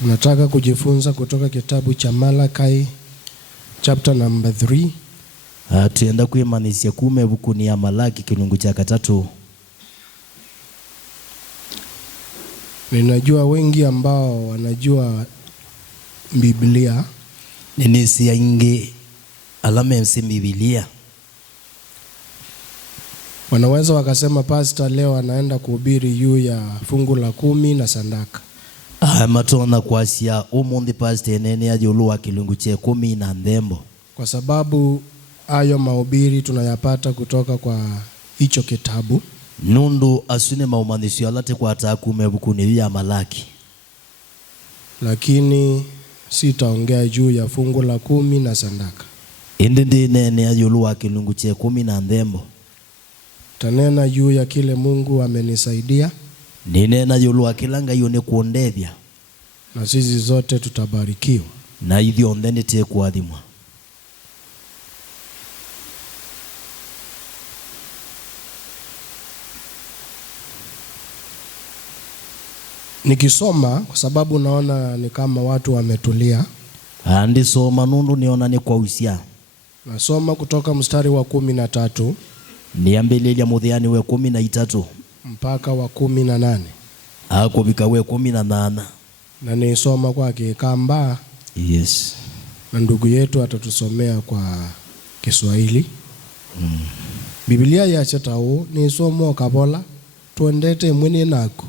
Tunataka kujifunza kutoka kitabu cha Malachi chapter number 3. Tuenda kuimanisia kume bukuni ya Malaki kilungu cha 3. Ninajua wengi ambao wanajua Biblia ninisi ya inge alame msi Biblia wanaweza wakasema pastor leo anaenda kuhubiri juu ya fungu la 10 na sadaka. Matona kwa sia umundi pastor nene ajuluwa kilungu cha 10 na ndembo, kwa sababu hayo mahubiri tunayapata kutoka kwa hicho kitabu. Nundu asune maumanisho alate kwa atakume bukuni ya Malaki. Lakini sitaongea juu ya fungu la 10 na sadaka. Indindi nene ajuluwa kilungu cha 10 na ndembo. Tanena juu ya kile Mungu amenisaidia. Ninena ajuluwa kilanga yone kuondevya. Na sisi zote tutabarikiwa. Na hivyo ondeni te kuadhimwa. Nikisoma kwa sababu naona ni kama watu wametulia. Andi soma nundu niona ni kwa usia. Nasoma kutoka mstari wa 13. Niambelelia mudhiani we 13 mpaka wa 18. Ako bika we 18. Na nisoma kwa Kikamba. Yes. Na ndugu yetu atatusomea kwa Kiswahili. Biblia ya chetao ni somo kabola tuendete mwini nako.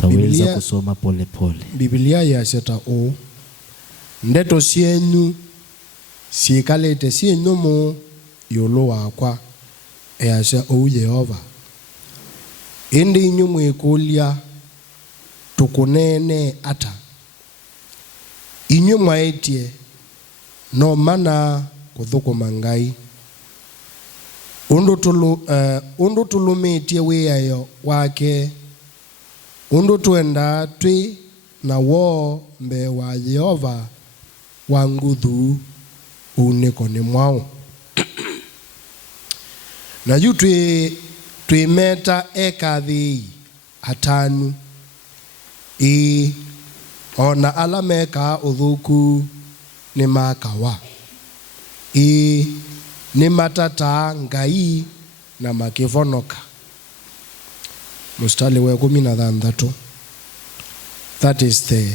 Taweza kusoma pole pole. Biblia ya chetao ndeto sienu sikalete sienu mo yolo wakwa easha o Yehova indi nyumu ikulia tukunene ata inyuma etie no mana kuthukuma Ngai undu tulumitie wiayo wake undu tuenda twi na wo mbe wa Yehova wa nguthu uniko ni mwao na yu twimeta ekathi atanu ona alameka uthuku ni makawa ni matata Ngai na makivonoka. Mustali wa 16. That is the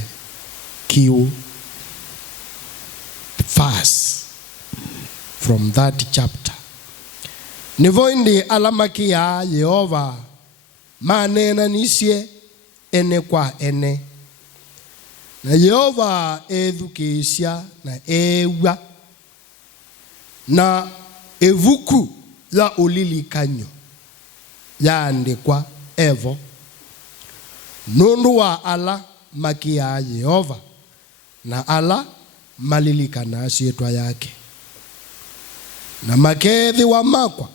key verse from that chapter. Nivoindi alamaki ya Yehova manena nisye ene kwa ene. Na Yehova edhukisya na ewa na evuku ya ulilikanyo ya andikwa evo nundu wa ala maki ya Yehova na ala malilikana asietwa yake na makethi wa makwa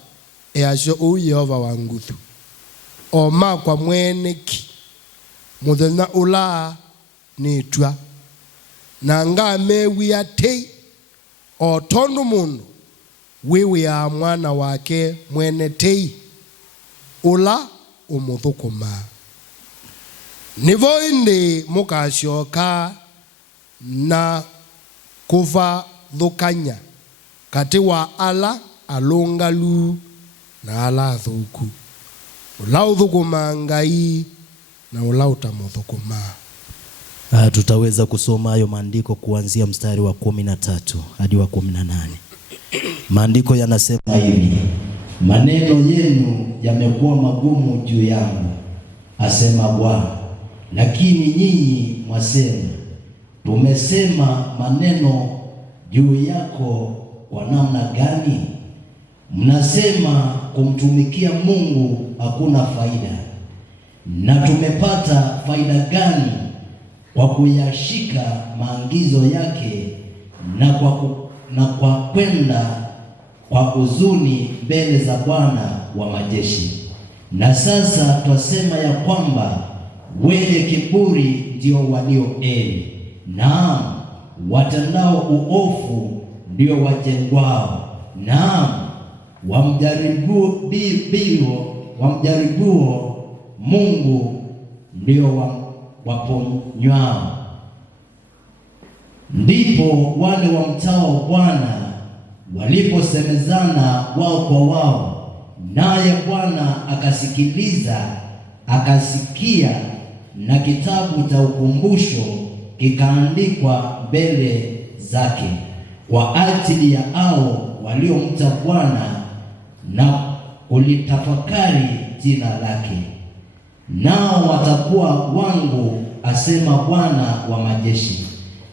easho u Yehova wa nguthu o makwa mweneki muthenya ula nitwa na ngamewi atei o tondu mundu wewe ya mwana wake mwene tei ula umuthukuma nivoindi mukashoka na kuva thukanya kati wa ala alungalu na ala thuku ula uthukuma Ngai na ula utamuthukuma. Tutaweza kusoma hayo maandiko kuanzia mstari wa 13 hadi wa 18. Maandiko yanasema hivi: maneno yenu yamekuwa magumu juu yangu, asema Bwana, lakini nyinyi mwasema, tumesema maneno juu yako kwa namna gani? Mnasema kumtumikia Mungu hakuna faida. Na tumepata faida gani kwa kuyashika maagizo yake na kwa kwenda kwa huzuni mbele za Bwana wa majeshi? Na sasa twasema ya kwamba wenye kiburi ndio walio heri, naam, watendao uovu ndio wajengwao, naam, wamjaribuo Mungu ndio waponywao. Ndipo wale wamchao Bwana waliposemezana wao kwa wao, naye Bwana akasikiliza, akasikia, na kitabu cha ukumbusho kikaandikwa mbele zake kwa ajili ya hao waliomcha Bwana na kulitafakari jina lake. Nao watakuwa wangu, asema Bwana wa majeshi,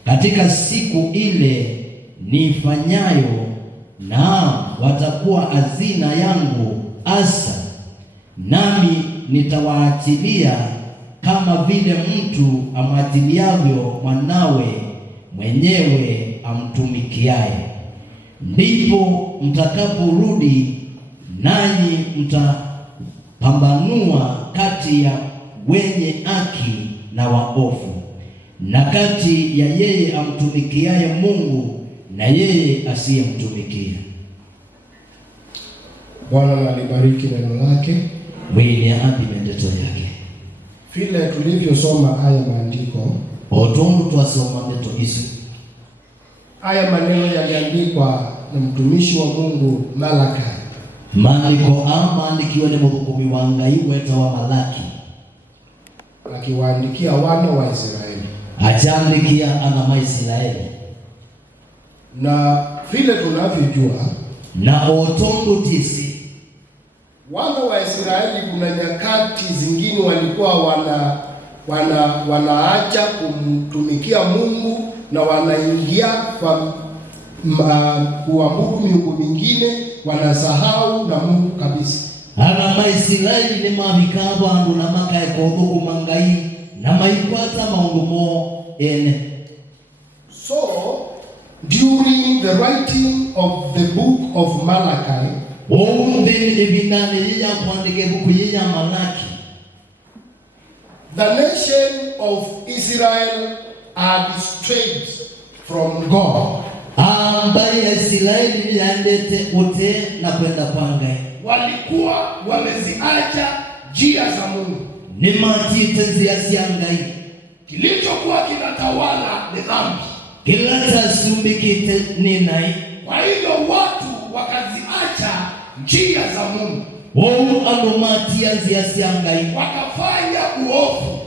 katika siku ile nifanyayo, na watakuwa hazina yangu hasa, nami nitawaachilia kama vile mtu amwachiliavyo mwanawe mwenyewe amtumikiaye. Ndipo mtakaporudi, nanyi mtapambanua kati ya wenye haki na waovu, na kati ya yeye amtumikiaye Mungu na yeye asiyemtumikia. Bwana alibariki neno lake. Wile ambi mendeto yake. Vile tulivyosoma haya maandiko, otondu twasoma meto isi. Haya maneno yaliandikwa na mtumishi wa Mungu Malaki. Maandiko maandikiwa ni muthukumi wa Ngai weta wa Malaki, akiwaandikia wana wa Israeli. Ajaandikia ana Maisraeli. Na vile tunavyojua, na otondu tisi, wana wa Israeli kuna nyakati zingine walikuwa wanaacha kumtumikia Mungu na wanaingia kuabudu miungu mingine, wanasahau na Mungu kabisa. Ana Maisraeli ni mabika bandu na makae kodhuku mangai na maikwata maungumo ene. So during the writing of the book of Malachi, the nation of Israel had strayed from God. Walikuwa wameziacha njia za Mungu. Kilichokuwa kinatawala ni dhambi. Kwa hivyo watu wakaziacha njia za Mungu, wakafanya uovu,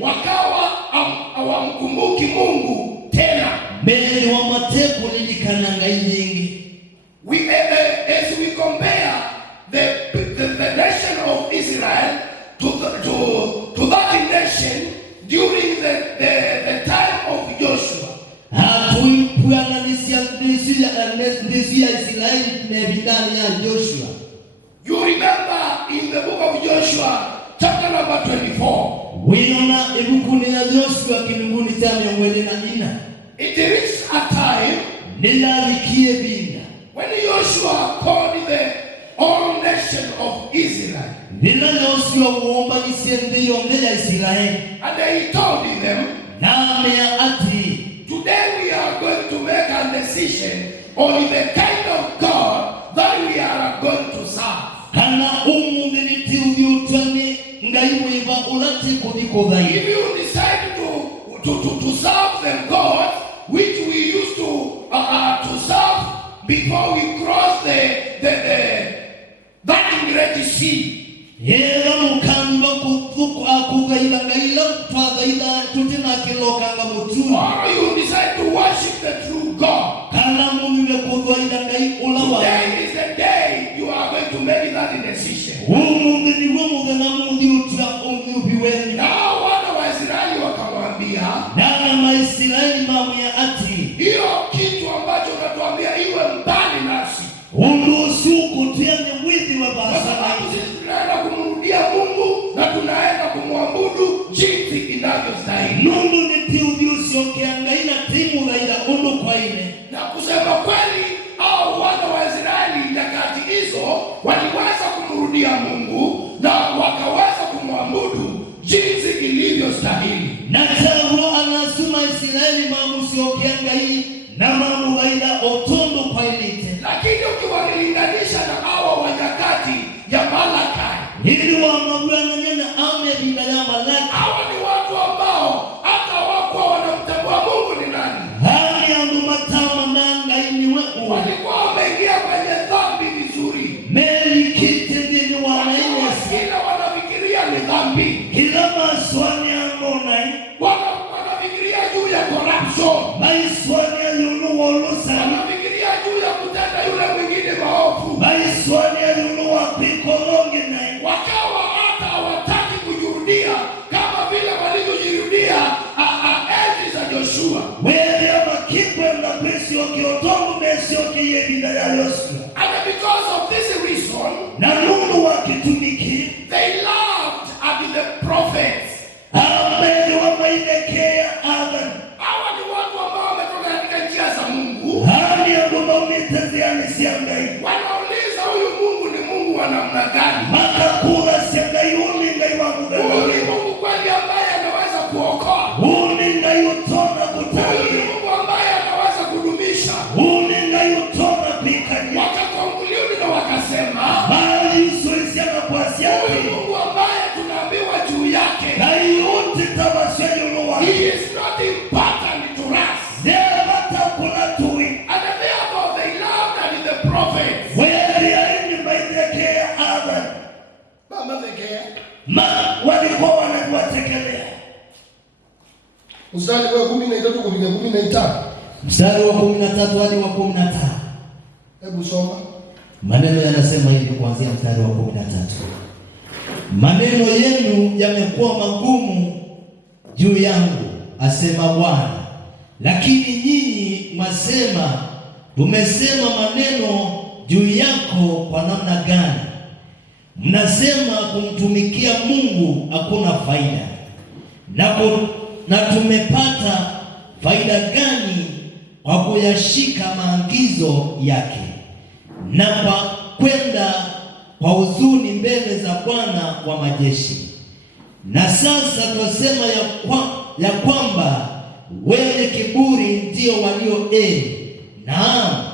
wakawa hawamkumbuki Mungu tena. As we compare the nation of Israel to that nation during the time of Joshua, you remember in the book of Joshua chapter number 24, it reached a time when Joshua called the whole nation of Israel, and he told them, today we are going to make a decision on the kind of God that we are going to serve. If you decide to serve the God which we used to serve before we cross that great sea, or you decide to worship the true God, today is the day you are going to make that decision. Now wana wa Israeli wakamwambia, hiyo kitu ambacho unatuambia iwe mbali nasi, kwa sababu sisi tunaenda kumrudia Mungu na tunaenda kumwabudu jinsi inavyostahili. Na kusema kweli, hao wana wa Israeli nyakati hizo waliweza kumrudia Mungu na wakaweza kumwabudu jinsi ilivyostahili. Lakini ukiwalinganisha na hawa wa nyakati ya Malaki, namna gani? Makakula siangayuni ngaiwamuda. Huyu Mungu kweli ambaye anaweza kuokoa. Uni ngayutona kutali. Huyu Mungu ambaye anaweza kudumisha. Uni ngayutona pikani. Wakakonguliuni na wakasema, bali usuisiana kwa siati. huyu Mungu ambaye tunaambiwa juu yake, na yote tabasya yunuwa. he is not important to us. Zera matakula tuwi. And therefore they loved and the prophets. Where ya ini maidekea Adam. Mama thekea. Walikuwa wanawatekelea. Mstari wa 13 kufikia 15. Mstari wa 13 hadi wa 15. Hebu soma. Maneno yanasema hivi kuanzia mstari wa 13. Maneno yenu yamekuwa magumu juu yangu, asema Bwana. Lakini nyinyi mwasema, tumesema maneno juu yako kwa namna gani? Mnasema kumtumikia Mungu hakuna faida. Na tumepata faida gani kwa kuyashika maagizo yake na kwa kwenda kwa huzuni mbele za Bwana wa majeshi? Na sasa twasema ya kwamba wenye kiburi ndio walio naam,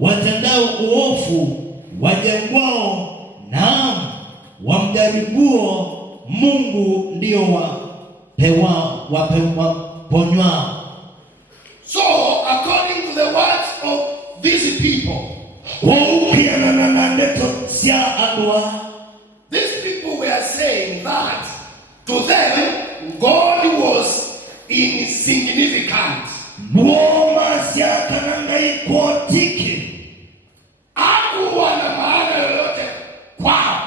watendao uovu, wajengwao, naam, wamjaribuo Mungu ndio waponywa. So according to the words of these people, these people were saying that to them God was insignificant. Hakuwa na maana yoyote kwao.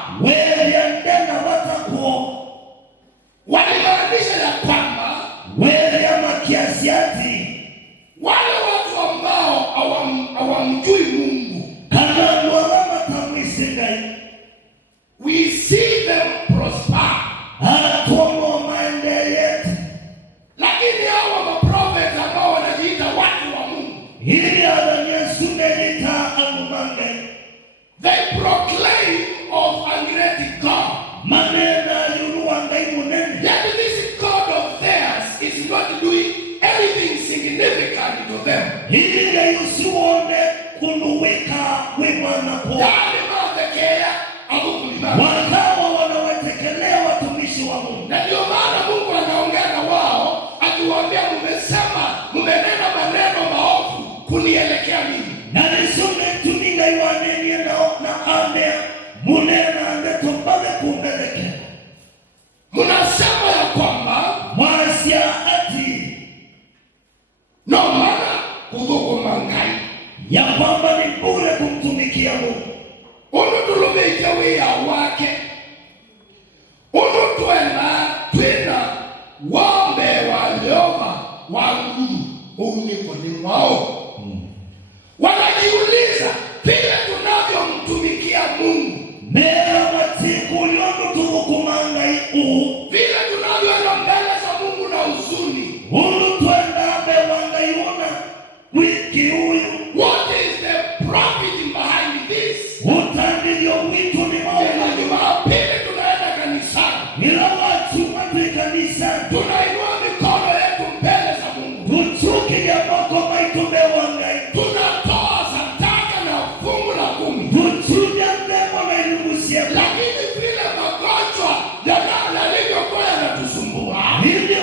Walimaanisha ya kwamba wale watu ambao hawamjui Mungu, we see them prosper. Lakini hawa maprofeti ambao wanajiita watu wa Mungu, they proclaim of a great God. Yet this God of theirs is not doing anything significant to them. Na ndio maana Mungu anaongea na wao akiwaambia, mmesema, mmenena maneno maovu kunielekea mimi. Mnasema ya kwamba no maana kudhukumangai, ya kwamba ni bure kumtumikia Mungu. Unutulumikia wia wake, unutwenda twina wambe wa Jehova wangu unikoni mwao. Wanajiuliza vile tunavyomtumikia Mungu, vile tunavyoenda mbele za Mungu na huzuni. What is the profit behind this? Jumapili tunaenda kanisani, tunainua mikono yetu mbele za Mungu, tunatoa sadaka na fungu la 10. Lakini vile magonjwa yalivyokuwa yanatusumbua, ndivyo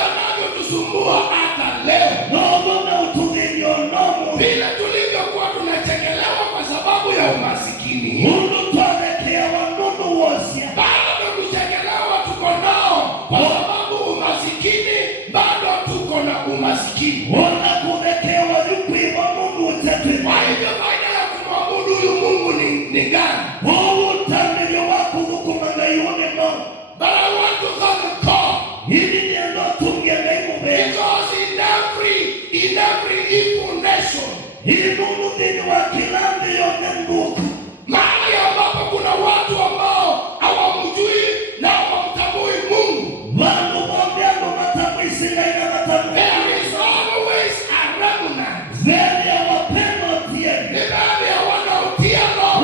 yanavyotusumbua hata leo. Vile tulivyokuwa tunachekelewa kwa sababu ya umasikini, bado tuchekelewa tuko nao kwa sababu umasikini, bado tuko na umasikini. Kwa hivyo faida ya kumwabudu huyu Mungu ni gani? But I want to thank God, because in every evil nation, mahali ambapo kuna watu ambao hawamjui na hawamtambui Mungu, there is always a remnant. Ni baadhi ya wanaotia roho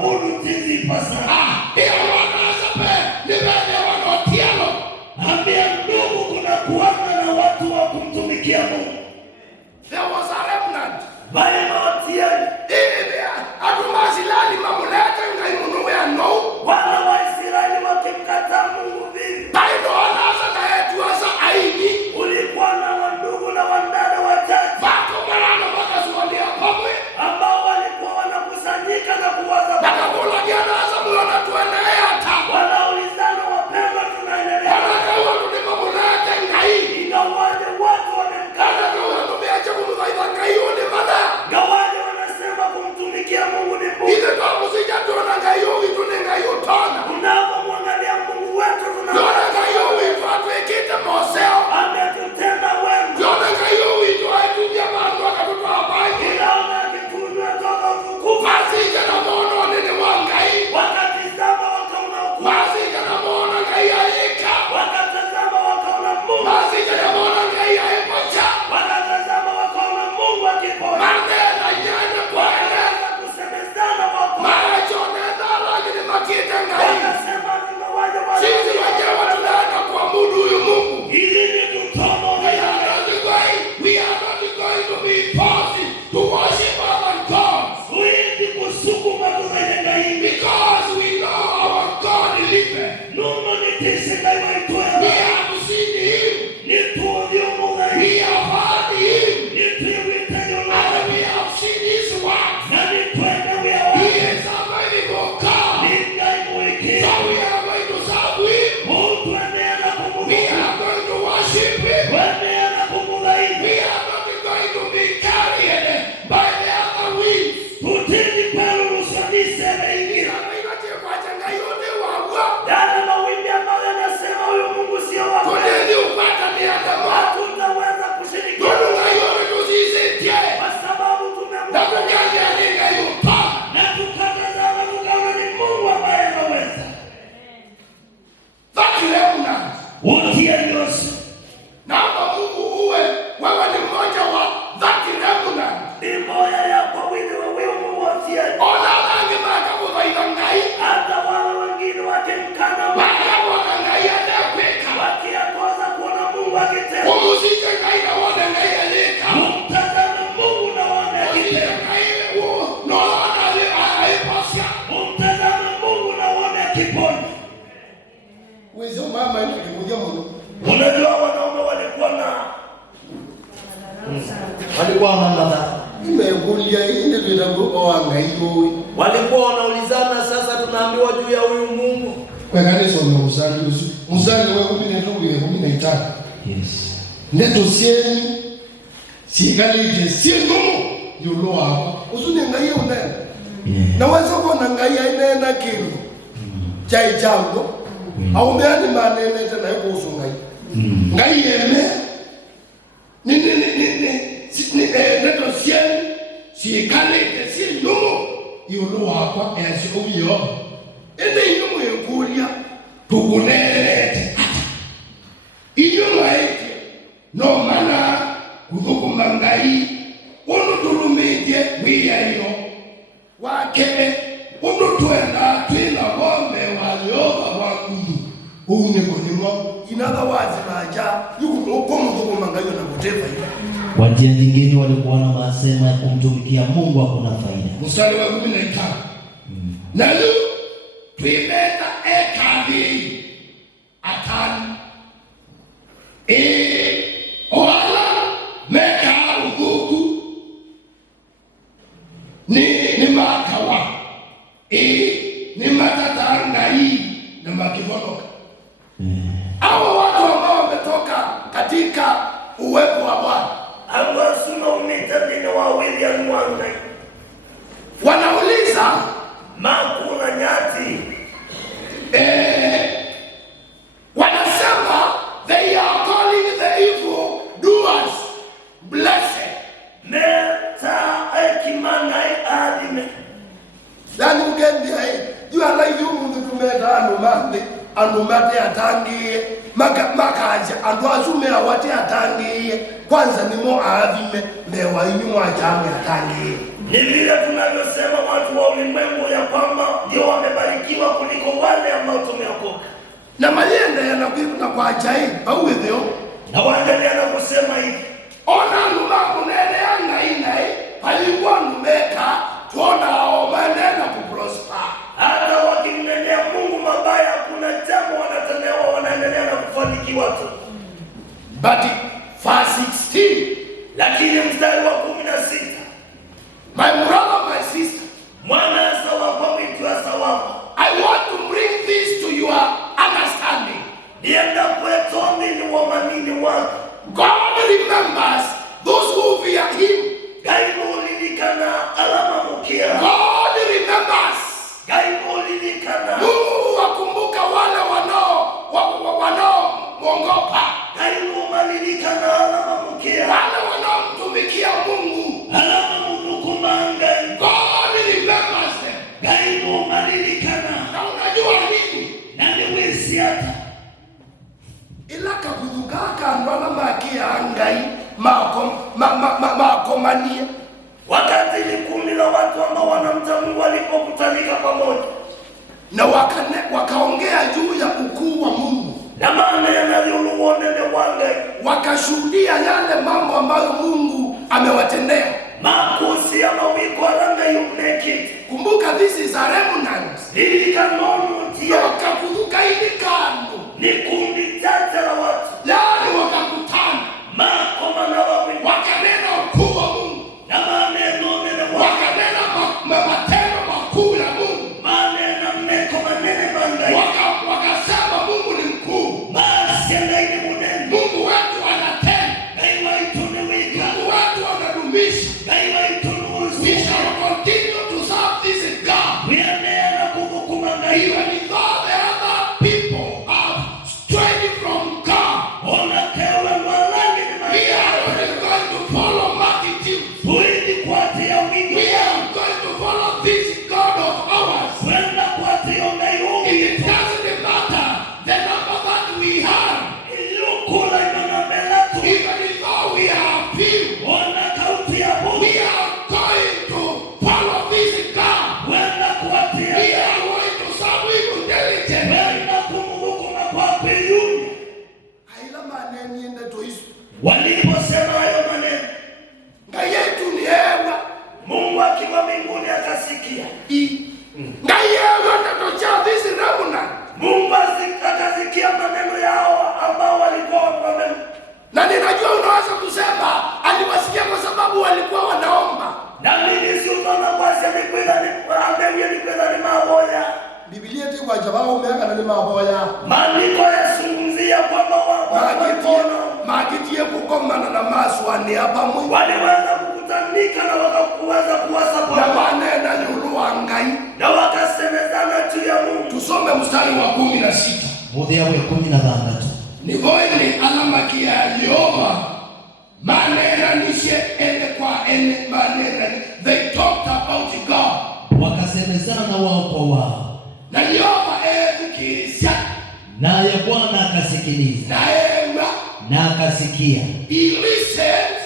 kumwabudu jinsi ipasavyo. Hiyo wanasape ni wale wanaotiano. Ambia ndugu, kuna kuwana na watu wa kumtumikia Mungu. There was a remnant. Bali maotiani. Atumazilali mamulete ngaimunuwe ano. Wana wa Israeli wakimkataa Mungu vivi. Baido wanaza na yetu wasa aini. Ulikuwa na wandugu na wandada wachache. Bako marana wakasuwalia pamwe. Ambao walikuwa wanakusanyika na kuwaza. Nakakula diana asa mulona tuenee hata. Wanaulizana, wapendwa, tunaendelea. Wanakawa tuni mamulete ngai. Ingawaje watu wamemkana. Wanakawa kumudhaidha ngai uni mana. Gawaje wanasema kumtumikia Mungu ni Mungu. Ile kwa musija tuona ngai ui tuni ngai utona. Unapomwangalia Mungu wetu tuona ngai ui tuatu ikite moseo. ametutenda wema. Tuona ngai ui tuaitubia mandu wakatutua bangi. Unaona akitunywa toka utukufu. Masika na mono nini wangai. Wakatizama wakaona ukuu. Masika na mono ngai aika. Wakatazama wakaona Mungu. Masika na mono ngai aipocha. Wakatazama wakaona Mungu akiponya. Manena nyanya kwa Wakaanza kusemezana wako. macho nenda lakini makita ngai. Wakasema tunawaje wale. Sisi wenyewe tunaenda kuabudu huyu Mungu. Ili ni tutomo. We are not going to be forced to worship other gods. Uindi kusukuma tunajenga hivi. Because we know our God liveth. Nuno nitise na iwaitoya. We have seen him. Nituo ndio mugai. We have heard him. Nituo witajo na. And we have seen his works. Na nituenda wea He waki. is a mighty God. Ninga imweke. So we are going to serve him. Mungu enea na We kumugai. are going to worship him. Enea na kumugai. We are not going to be carried by the other winds. Tutini palo rusanise na ingira. Dana mawimbi ambayo yanasema huyu Mungu sio wako. Hatutaweza kushirikiana. Kwa sababu tumemwona. Na tukatazama tukaona ni Mungu ambaye anaweza. Utia Yesu. Ni moja ya kwa wili wa Mungu watia. Hata wale wengine wakimkana Mungu. Wakiakosa kuona Mungu akitenda. Mtazame Mungu na waone akitenda. Mtazame Mungu na waone akiponya. Unajua wanaume walikuwa walikuwa wanaulizana, sasa tunaambiwa juu ya huyu Mungu. Yes. Neto sieni sigalije siendomo yulo hapo usune ngai unene na wazo kona ngai ainena kindu chai chango au meani manene tena yuko usungai ngai yeme ni neto sieni sigalije siendomo yulo hapo esi uyo ende yumo yekulia tukunelete iyo maete no mana kuthukuma ngai undu turumithie wiyaino wake undu twenda twina wome wa Yehova wa Mungu une konimo inatha wazimaja yukuthukuma ngai na muteva. Kwa njia nyingine walikuwa na masema ya kumtumikia Mungu hakuna faida. Mstari wa 15. Na lu twimeta ekathi atani oala meka ugugu ni makawa ni matata ngai na makivonoka. Hao watu ambao wametoka katika uwepo wa Bwana Awasuma umita dino wa William Mwangai. wanauliza Makuna nyati. wanasema they are calling the evil doers blessed. Meta ekimangai adime. Dani ugendi hai you are like you mundu tumeta anu mate atangiye makaje andu azume awate atangiye kwanza nimo aadhime mewa ini mwa jamii atangiye. Ni vile tunavyosema watu wa ulimwengu ya kwamba ndio wamebarikiwa kuliko wale ambao tumeokoka. Na mayende yanakuna kwa ajaibu au hivyo. Na waendelea na kusema hivi, ona numa kunelea ngai palikuwa numeka tuona omanena kuprosper. Hata wakimnenea Mungu mabaya kuna jambo wanatendewa, wanaendelea na kufanikiwa tu. But verse 16, lakini mstari wa 16, my brother, my sister, mwana sawa kwa mtu sawa, I want to bring this to your understanding. Nienda kwetu ni wamanini wako. God remembers those who fear him. Gaibu lilikana alama mukia. God remembers. Gaibu lilikana. Mungu wakumbuka wale wanao muongopa. Gaibu malilikana alama mukia. Wale wanaomtumikia Mungu. Alama munukumanga. God remembers them. Gaibu malilikana. Na unajua nini? Nani wesi hata. Ila kakudhukaka ndwana makia angai makomania. Wakati likundi la watu ambao wanamcha Mungu walipokutanika pamoja na wakaongea juu ya ukuu wa Mungu na maana yanayoluonele wale wakashuhudia yale mambo ambayo Mungu amewatendea. Makusi ya mawiko alanga yuneki. Kumbuka, this is a remnant. Wakakuduka ili kando. Ni kundi chache la watu. Yani wakakutana. Makoma na wawi. Wakanena ukuu wa Mungu. Na maneno nene wawi. Wakanena matendo makuu ya Mungu. Maneno meko manene bangai. Wakasema Mungu ni mkuu. Basi alaini munene. Mungu wetu anatenda. Gaiwa ituniwika. Mungu wetu anadumisha. Gaiwa itunuzi. We shall continue to serve this God. Wianea kukumanga. Even if all the other people are straying from God, ona kewe mwalani ni we are only going to follow multitudes. Tuidi kwati ya wingi. We are going to follow this God of ours. Wenda kwati ya unayungi. It doesn't matter the number that we have. Ilukula imanambelatu. Even if we are few, Ona kauti ya Mungu. we are going to follow this God. Wenda kwati ya We are going to serve him diligently. wenda kumukuna kwa peyuni. Haila maneni ende toisu. Waliposema hayo maneno, Ngai yetu ni ewa. Mungu akiwa mbinguni akasikia. Ngai yewa ndatocha this remnant. Mungu akasikia maneno yao ambao walikuwa wamemwomba. Na ninajua unaweza kusema aliwasikia kwa sababu walikuwa wanaomba. Na mimi si unaona kwa sababu ni maboya. Biblia eti kwa jamaa umeanga na ni maboya. Maandiko yazungumzia kwamba Magitie kukomana na maswani hapa mwi. waliweza kukutanika na wakakuweza kuwasapoti. Na manena yuluwa Ngai. Na wakasemezana juu ya Mungu. Tusome mstari wa 16. Muthia wa 16. Ni voini alamaki ya Yehova. Manena nishe ene kwa ene manena. They talked about God. Wakasemezana wao kwa wao. Na Yehova evikisha. Naye Bwana akasikiliza. Na ewa. Na akasikia. He listened.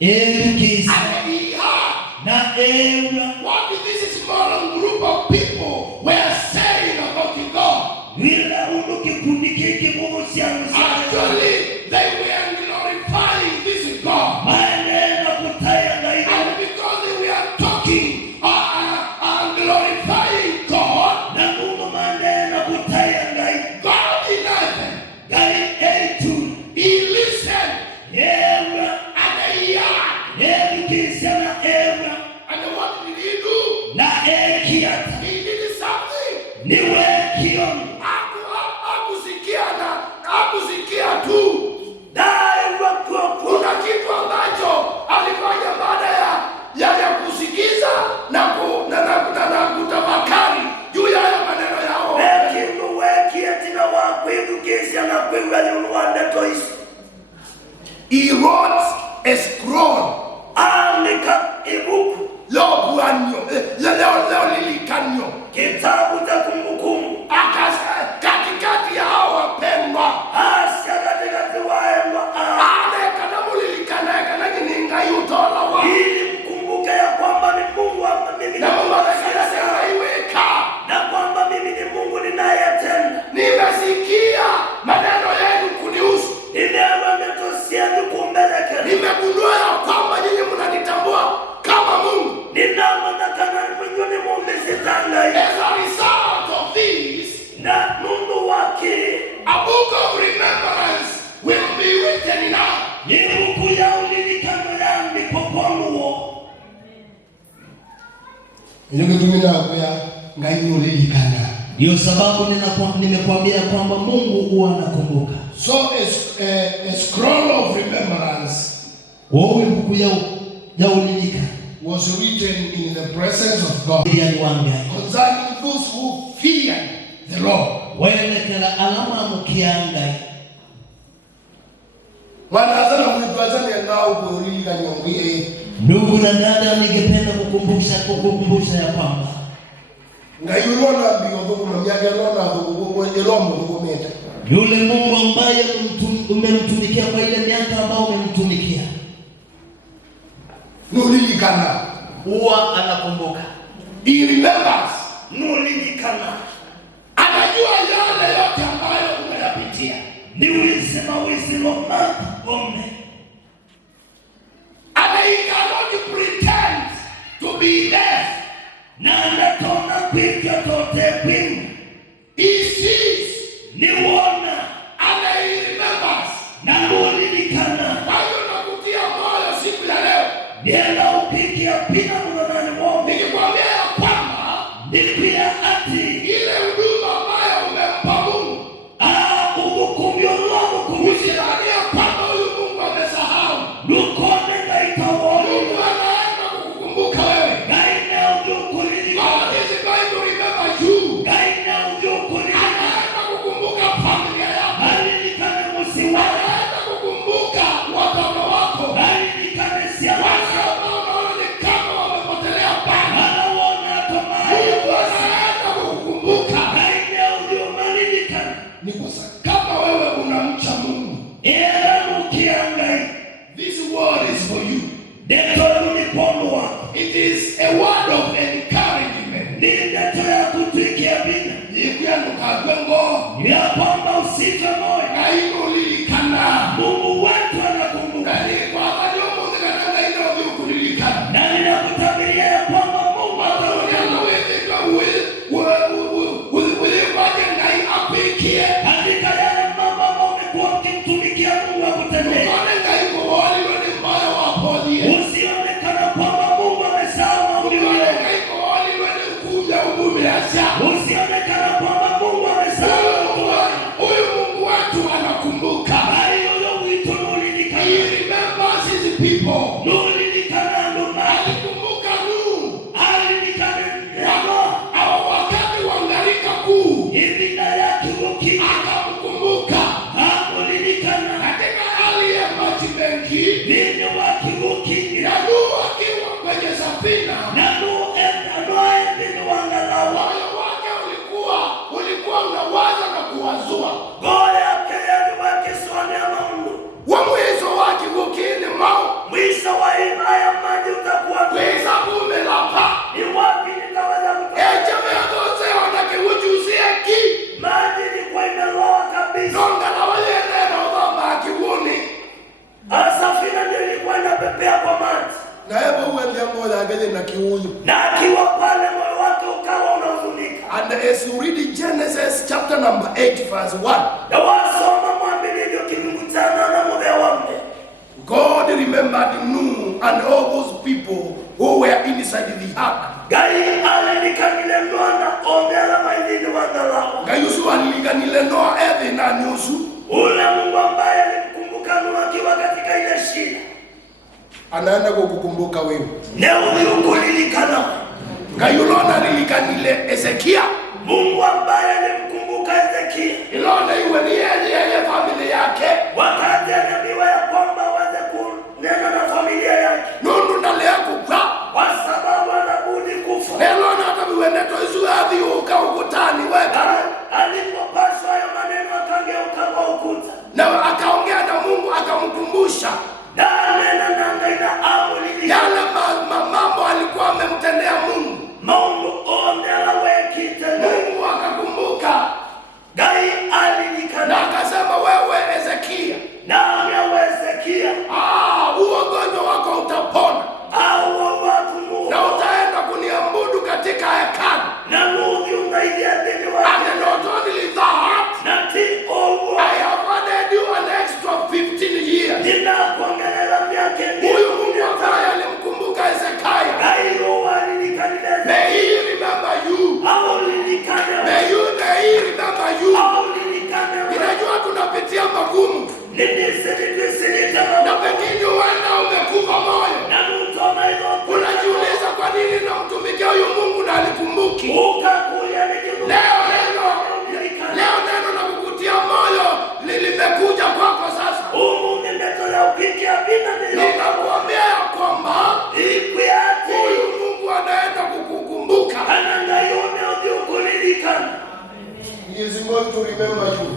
Evikisha. And he heard. Na ewa. What this small group of people were saying about God. Wila unu kikundi kiki Mungu sianusia. Actually, they were glorifying this God. Maneno kutaya na ito. And because they were talking and glorifying God, Na Mungu maneno kutaya na ito. God in heaven, Gai etu. he listened Ewa. and he heard. Evikisha na ewa. And what did he do? Na ekiata. He did something. Niwe kioni. Hakusikia tu. Kuna kitu ambacho alifanya baada ya kusikiza na kutafakari juu ya haya maneno yao. He wrote a scroll. Leo lilikanyo. Kitabu cha kumbukumbu. Katikati ya hao wapendwa. Asya katikati waendwa. Ili mkumbuke ya kwamba ni Mungu hapa mimi. Na Mungu akasema iweka. Na Ndio sababu nimekwambia kwamba Mungu huwa anakumbuka. So a scroll of remembrance was written in the presence of God concerning those who fear the Lord. Ndugu na dada, ningependa kukumbusha ya kwamba yule Mungu ambaye umemtumikia kwa ile miaka ambayo umemtumikia, huwa anakumbuka. He remembers. Anajua yale yote ambayo umeyapitia. Ni wisima And he cannot pretend to be deaf. Na anatona picha tote pingu. He sees. Ni wona. And he remembers. Na nulilikana. Hayo nakutia moyo siku ya leo. Nienda upikia pina mwanani mwomu. Nikikwambia ya kwamba nipia ati ile huduma ambayo umempa Mungu. Umukumbio Mungu kumbuka. Usidhania kwamba huyu Mungu amesahau. Nukone ngaitawo. Mungu anaenda kukukumbuka wewe. Gaina ujukulini. God is going to remember you. Gaina ujukulini. Anaenda kukumbuka familia yako. Alinikane musiwa. Anaenda kukumbuka watoto wako. Alinikane siya. Kama wewe unamcha Mungu, this word is for you. It is a word of encouragement. Mungu wetu anakumbuka. Na ninakutabiria ya kwamba Mungu katika yale mambo ambayo umekuwa ukimtumikia Mungu akutendee. Usionekana kwamba Mungu amesahau maombi yako. Usionekana kwamba Mungu amesahau maombi yako. Huyu Mungu wetu anakumbuka. Hayo wito nulilikana. He remembers his people. Nulilikana nduma. Alikumbuka Nuhu. Alilikana wakati wa gharika kuu. ibida yake uki. Akamkumbuka. Nulilikana. Katika hali ya maji mengi. Nini wakibuki. Na Nuhu akiwa kwenye safina. Na Nuhu anoaye mbinu wangalawa. Moyo wake ulikuwa unawaza na kuwazua. Goya keyani wake swani ya Mungu. Wa mwisho wake ukini mao. Mwisho wa imaya maji utakuwa. Kweza kume lapa. Ni wapi nitaweza kutoka. Echame ya doze wanake ujuzie ki. Maji ni kwa inaloa kabisa. Nonga na wale nena udhamba akiwuni. Asafina ndio ilikuwa inapepea kwa maji. Na hebo uwe ndiango ya gele na kiuyu. Na akiwa pale moyo wake ukawa unahuzunika. And as you read in Genesis chapter number 8 verse 1. Na wasoma mwambili ndio kimukutana na mude wamne. God remembered Noah and all those people who were inside the ark. Gai alilikanile Noa ondela mailini wandalao. Gayusu alilikanile Noa evi na nyusu. Ule Mungu ambaye alimkumbuka Noa akiwa katika ile shida. Anaenda kukukumbuka wewe. Leo ulikulilikana. Gayulona alilikanile Ezekia. Mungu ambaye alimkumbuka Ezekia. Ilona iwe ni yeye familia yake. Wakati anaambiwa ya kwamba waze kunena na familia yake. Nundu ndale yako kwa sababu anabudi kufa. Ilona hata viwendeto isu adhi uka ukutani weka. Alipopaswa hayo maneno akangeuka kwa ukuta. Na akaongea na Mungu akamkumbusha. Yale mambo alikuwa amemtendea Mungu. Mungu akakumbuka. Gai alilikana. Na akasema wewe Ezekia. Na He is going to remember you.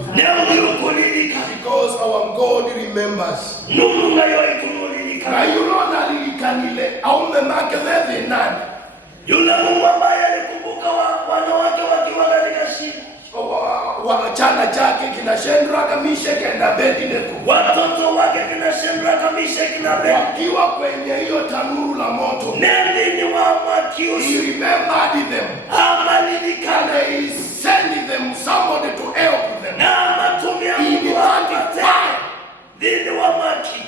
Because our God remembers. Na yulona lilikanile aume make wewe nani? Yule Mungu ambaye alikumbuka wanawake wakiwa katika shida. Chana chake kina Shadraka, Meshaki na Abednego. Watoto wake kina Shadraka, Meshaki na Abednego wakiwa kwenye hiyo tanuru la moto. Nendeni wa makiusi. He remembered them. Amalilikana. He sent them somebody to help them. Na matumia Mungu akataya. Dini wa maki.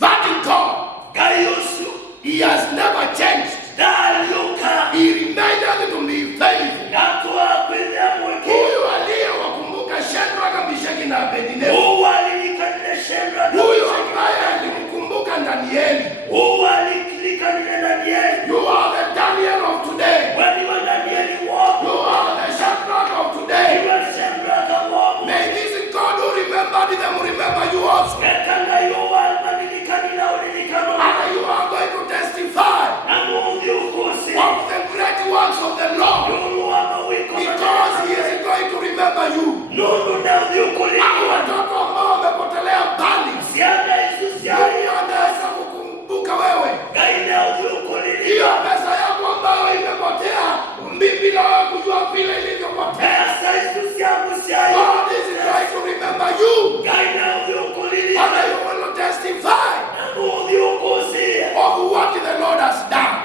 That God. Gayusu. He has never changed. Daluka. He reminded to be faithful. Natua kwenya mweke. Huyu aliyewakumbuka Shadraka, Meshaki na Abednego. Huyu alilikana Shadraka. Huyu ambaye alimkumbuka Danieli. Huyu alilikana Danieli. You are the Daniel of today. When you are Daniel, you are the Shadraka of today. You are Shadraka of. May this God who remembered them remember you also. And you are going to testify of the great works of the Lord, because He is going to remember you. Watoto ambao wamepotelea mbali, Mungu anaweza kukumbuka wewe. Hiyo pesa yako ambayo imepotea bila kujua vile ilivyopotea, God is going to remember you. And you will testify of what the Lord has done.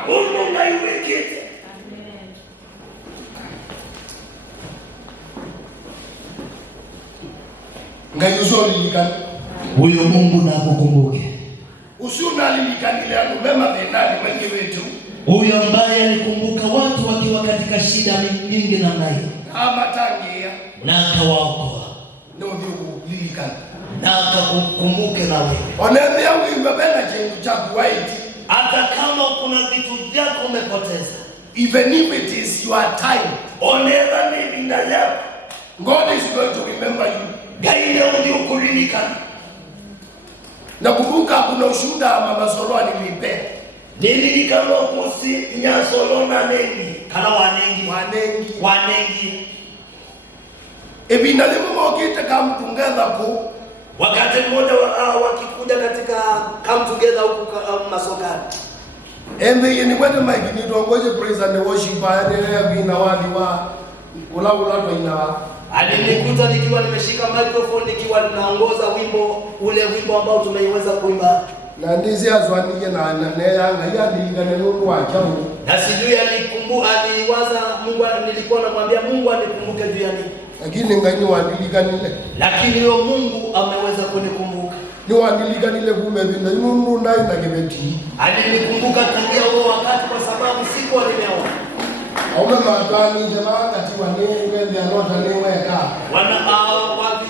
Huyo Mungu na kukumbuke. Usiunalilikanile mema venani wengi wetu. Huyo ambaye alikumbuka watu wakiwa katika shida nyingi namna hiyo. Amatangia. Na akawaokoa. Ndio lilikana. Na akakukumbuke na wewe. Onemea uimbebena chengu cha kuwaiti. Hata kama kuna vitu vyako umepoteza. Even if it is your time. Onera ni binda yako. God is going to remember you. Gaine uliokulilikana. Nakumbuka kuna ushuhuda Mama Solo alinipea. Nililikana kusi Nyasolo na Nengi. Kana wanengi. Ebinalemo mokita come together ku. Wakati mmoja wakikuja katika come together huko masokani. Ni kwenda mike ni tuongoje praise and worship aendelea bina wali wa ula inawa. Alinikuta nikiwa nimeshika microphone nikiwa ninaongoza ule wimbo ambao tumeiweza kuimba. Na ndizi azwaniye na yanga yadilingane Mungu wachamu. Na sijui aliwaza Mungu, nilikuwa namwambia Mungu anikumbuke juu ya nini. Lakini ngani wadilikanile. Lakini huyo Mungu ameweza kunikumbuka. Ni wadilikanile kumebinda Mungu ndai na kibeti. Alinikumbuka tangia huo wakati kwa sababu sikuwa nimeoa. Aume matani jamaa kati wanenge ndio anota niweka.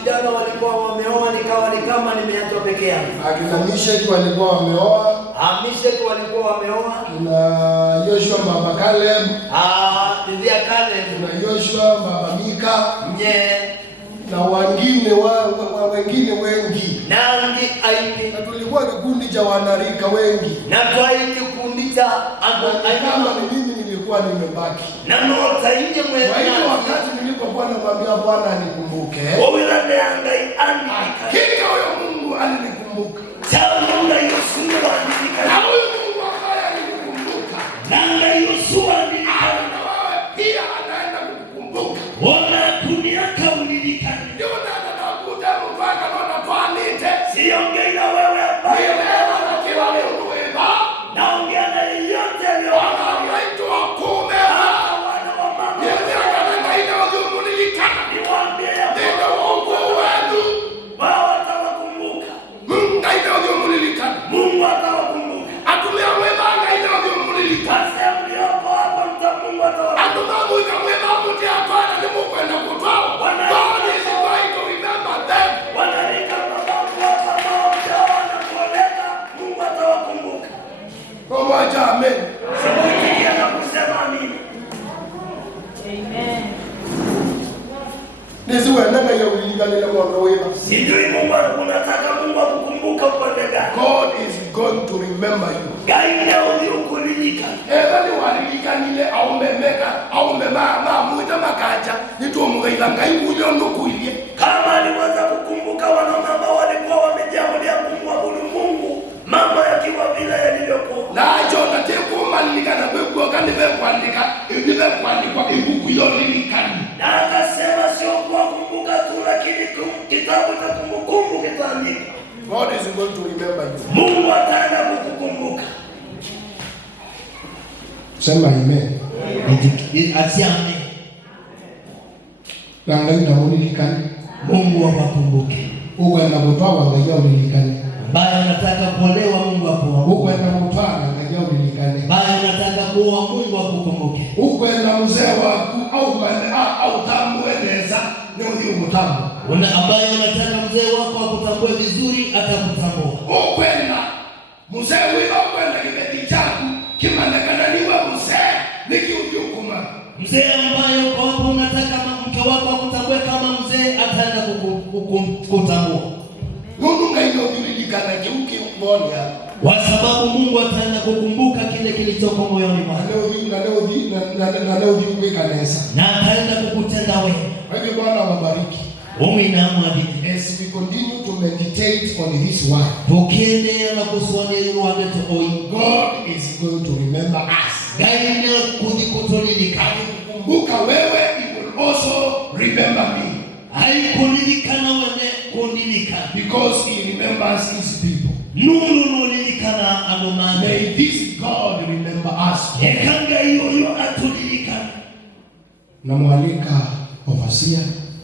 Vijana walikuwa wameoa nikawa ni kama nimeachwa peke yangu. Akina Meshaki walikuwa wameoa. Meshaki walikuwa wameoa. Na Yoshua baba Caleb. Ndio Caleb. Na Yoshua baba Mika. Na wengine wengi. Na tulikuwa kikundi cha wanarika wengi. Na kwa hiyo kikundi cha kama mimi nilikuwa nimebaki. Na nota inje mwe. Kwa hiyo wakati nilipokuwa namwambia Bwana anikumbuke. Hakika huyo Mungu alinikumbuka. Mungu alinikumbuka. Na huyo Mungu ambaye alinikumbuka. Na Yoshua na wewe pia anaenda kukukumbuka. Ona dunia kaulilikana. Ndio ndio nakuta mtu anaona tuanite. Siongei na wewe bali leo na kila leo wewe. Naongea na yote leo. Anaitwa kume. Wana wa mama. Niambia kama ina ulimulikana. Niwaambie ya ndio Mungu wenu. Wao watawakumbuka. Mungu ina ulimulikana. Mungu atawakumbuka. Atumia mwema ina ulimulikana. Sasa mlioko hapa Mungu atawakumbuka. Atumamu ina mwema mti hapana ni Mungu enda kutwao. God is going to remember them. Wanalika mababu hapa maoja wanakoleka. Mungu atawakumbuka. Pamoja amen. Simuikia na kusema amini. Amen. Niziwe nanga ya ulinganile mwana wewe. Sijui Mungu unataka Mungu akukumbuka upande gani. God is going to remember you. Gaine uliokulilikana. Ni walilikanile au memeka au mema muita makaja nitomugaila ngai uliondo kuilie. Kama aliweza kukumbuka wanaume ambao walikuwa wamejiamulia kumwabudu Mungu, mambo yakiwa vile yalivyokuwa. Na Jona tekumalika na kwekuoka nimekuandika ikuku yolilikani. Na akasema sio kuwakumbuka tu, lakini kitabu cha kumbukumbu kitaandika. God is going to remember you. Mungu ataenda kukukumbuka. Sema amen. Asiame. Nanga inamulikani. Mungu awakumbuke. Uwe na mtoa ngajia ulilikani. Baya unataka kuolewa, Mungu akukumbuke. Uwe na mtoa ngajia ulilikani. Baya unataka kuoa, Mungu akukumbuke. Uwe na mzee wako au tamueleza ni ndio mtamu. Ambaye unataka mzee wako akutambue vizuri, atakutambua. Uwe na mzee wako kwenda kibeti chako kimanekaniwa mzee nikiujukuma. Mzee ambaye uko hapo unataka mke wako akutambue kama mzee, ataenda kukutambua. Mungu ngaino kulilikana kiuki umoja. Kwa sababu Mungu ataenda kukumbuka kile kilichoko moyoni mwako. Na leo hii kanisa. Na ataenda kukutenda wewe. Wewe Bwana wabariki. As we continue to meditate on His word, God is going to remember us. Kumbuka wewe, He will also remember me. Because He remembers His people. May this God remember us. Namwalika Overseer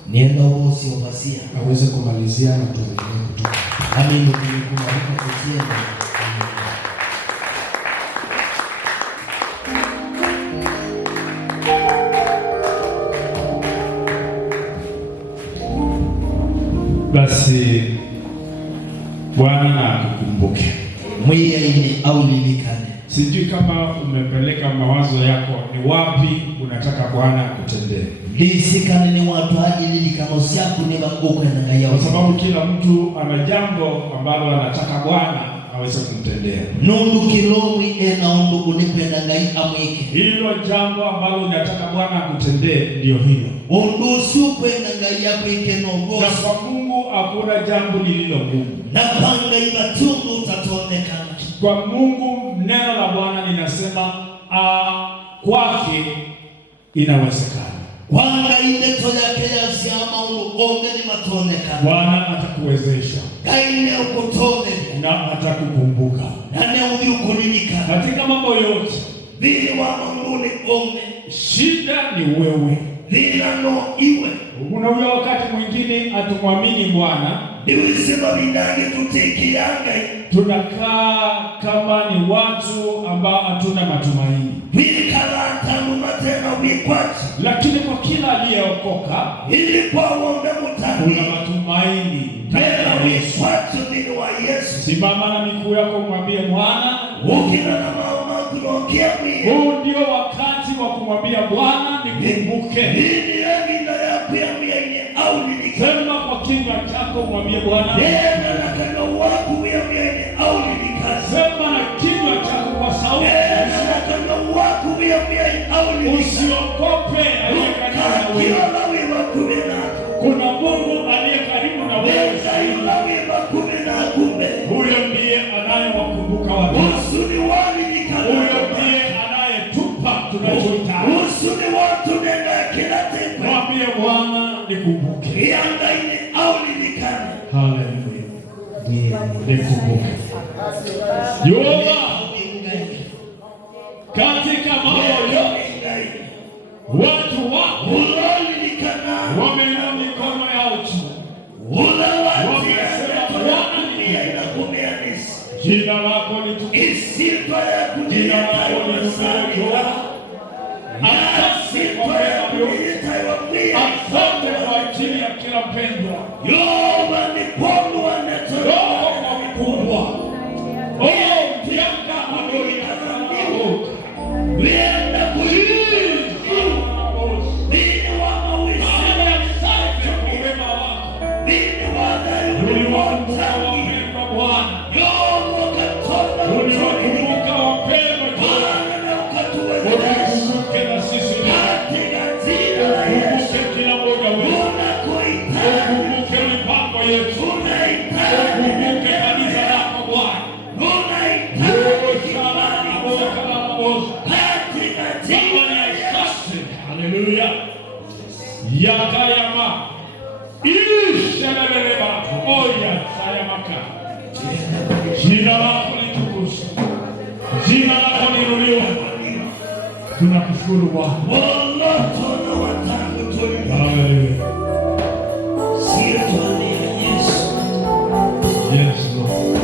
nienda wosi Overseer aweze kumalizia na tuendelee kutoka. Amen. Kumaliza kusiana. Basi Bwana akukumbuke. Mwiya ini au lilikane. Sijui kama umepeleka mawazo yako ni wapi unataka Bwana akutendee. Lisikane ni watu ajili likanosiaku ni makuko ya nangaya. Kwa sababu kila mtu ana jambo ambalo anataka Bwana aweze kumtendea. Nundu kilomwi ena undu unikwenda ngai amweke. Hilo jambo ambalo unataka Bwana akutendee ndio hilo. Undu sukwenda ngai amweke nongozi. Na kwa Mungu hakuna jambo lililo gumu. Na panga ibatundu utatonekana. Kwa Mungu neno la Bwana linasema kwake inawezekana. Wanga indeto yake ya siyama onge ni matonekana. Bwana atakuwezesha. Kaine ukutone. Na atakukumbuka. Nane uli ukulinika. Katika mambo yote. Vili wa munguni onge. Shida ni wewe. Vila no iwe. Kuna ule wakati mwingine hatumwamini Bwana. Niwisema vinagi tutiki yanga. Tunakaa kama ni watu ambao hatuna matumaini. Wikalata mumatena wikwati. Lakini kwa kila aliyeokoka ilikuwa uombe mutani. Kuna matumaini. Mela wiswatu nini wa Yesu. Simama na miguu yako mwambie Bwana. Ukina na maoma kunokia mwie. Huu ndio wakati wa kumwambia Bwana nikumbuke. Nini yangi na ya kuya mwie ine au nilika. Sema kwa kinywa chako mwambie Bwana. Nena na kano waku ya mwie ine au nilika. Sema na kinywa chako kwa sauti. Nena na kano waku ya mwie ine au nilika. Usiogope aliye karibu na wewe. Kuna Mungu aliye karibu na wewe. Huyo ndiye anayewakumbuka watu. Huyo ndiye anayetupa tunachohitaji. Mwambie Bwana nikumbuke. Haleluya. Nikumbuke. Yehova, katika mambo yote watu wako wameinua mikono yao juu. Wamesema Bwana jina lako litukuzwe. Jina lako litukuzwe. Asante kwa mema yote. Asante kwa ajili ya kila mpendwa. Roho kwa mkubwa. Mtiaka adoi azamio. Vienda kuhii. Baada ya asante kwa wema wako. Uliwakumbuka wapendwa Bwana. Uliwakumbuka wapendwa. Tayama. Isheleleba. Oya Tayamaka. Jina lako litukuzwe. Jina lako liinuliwe. Tunakushukuru Bwana. Haleluya. Yes, Lord.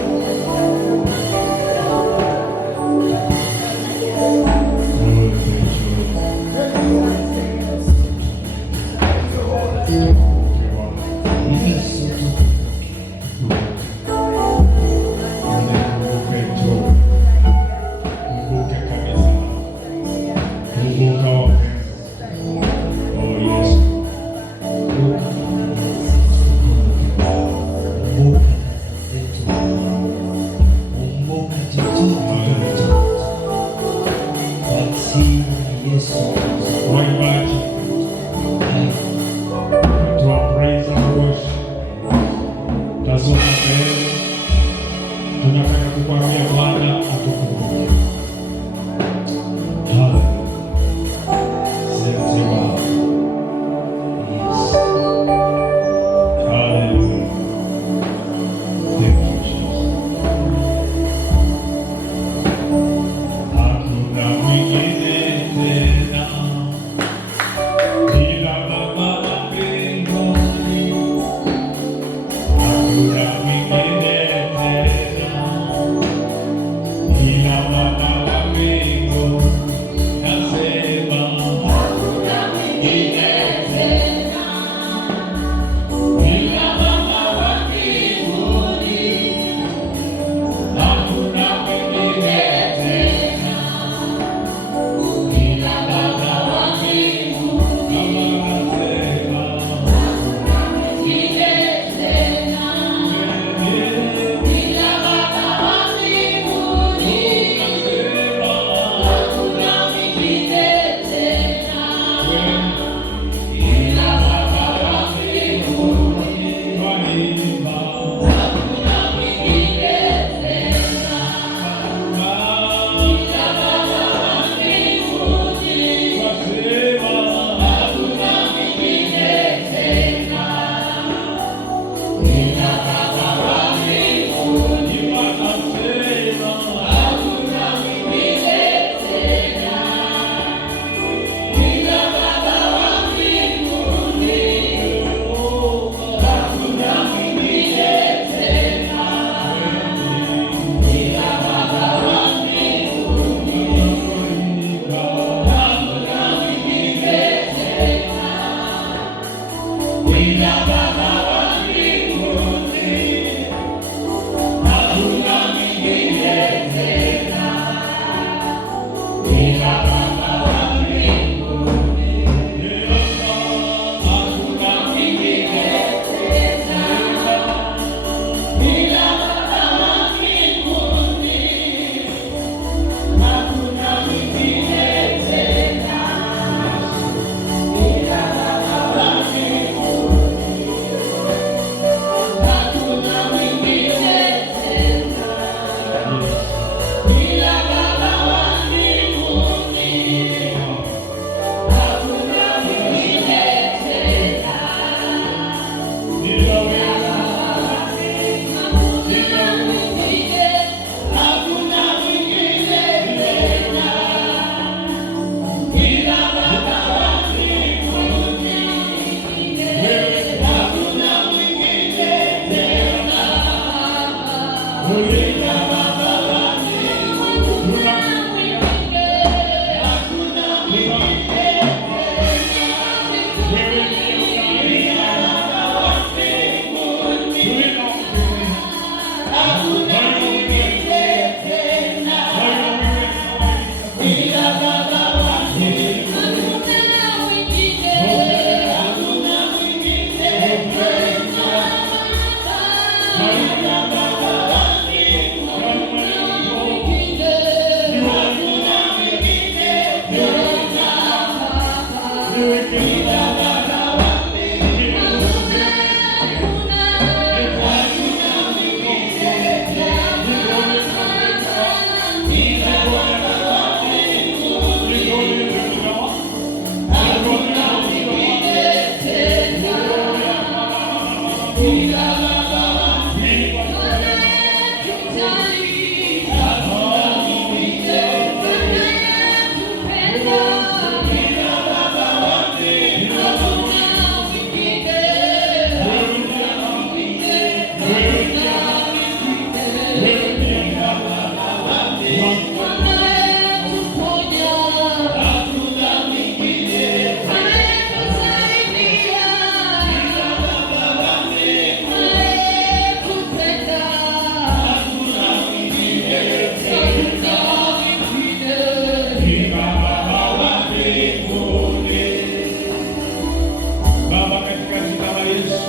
Tunataka kukwambia Bwana atukumbuke. Baba, katika jina la Yesu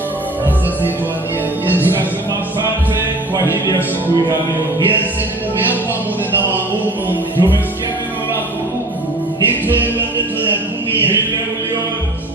Sasa tuambie Yesu. tunasema asante kwa ajili ya siku hii ya leo. Yesu mume yako amune na wangu. Tumesikia neno lako Mungu. Nitwewe ndoto ya kumia. Vile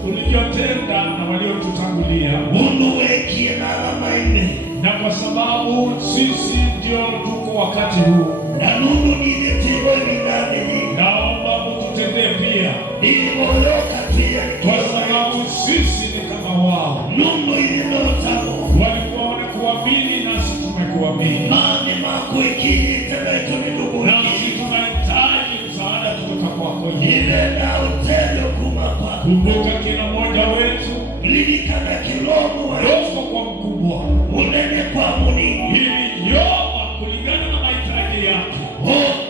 ulivyotenda na waliotutangulia. Mungu wekie na alama ine. Na kwa sababu sisi ndio tuko wakati huu. Na Mungu nilitiwa minamini. Naomba ututendee pia. Nilioloka pia. Kwa sababu sisi ni kama wao. Mungu ilinotamo. Walikuwa wanakuamini nasi tumekuamini. Mane mako ikini tena ikoni ndugu. Nasi tunahitaji msaada kutoka kwako. Ile na utendo kumapa. Kumbuka kila mmoja wetu. Lilikana kilomu wa Roho kwa mkubwa. unene kwa muni. Ili yoba kulingana na mahitaji yake.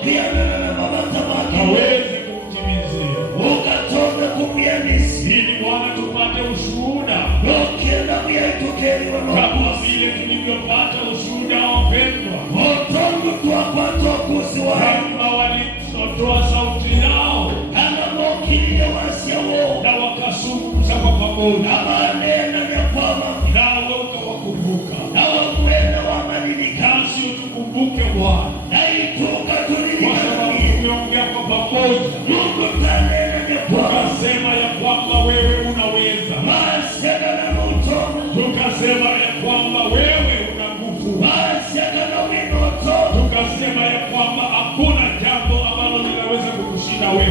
Pia na baba tamaki. Aweze kumtimizia. Ukatonda kumianisi. Ili Bwana tupate ushuhuda. Ukienda miyatokeli wa Kama vile tulivyopata ushuhuda wa pendwa. Otongo tuwa kwa tokusi wa Kama walitoa sauti yao. Ana mokili ya wasiawo. Na wakazungumza kwa pamoja. Ama nena ya kwama. Nawe ukawakumbuka. Na wakwenda wa madilika. Nasi utukumbuke Bwana. Na ituka Kwa tulilika sababu nami. tumeongea kwa pamoja. Mungu tanena ya kwama. Tukasema ya kwamba wewe unaweza. Masega na mutomo. Tukasema ya kwamba wewe una nguvu. Masega na winoto. Tukasema ya kwamba hakuna jambo ambalo linaweza kukushinda wewe.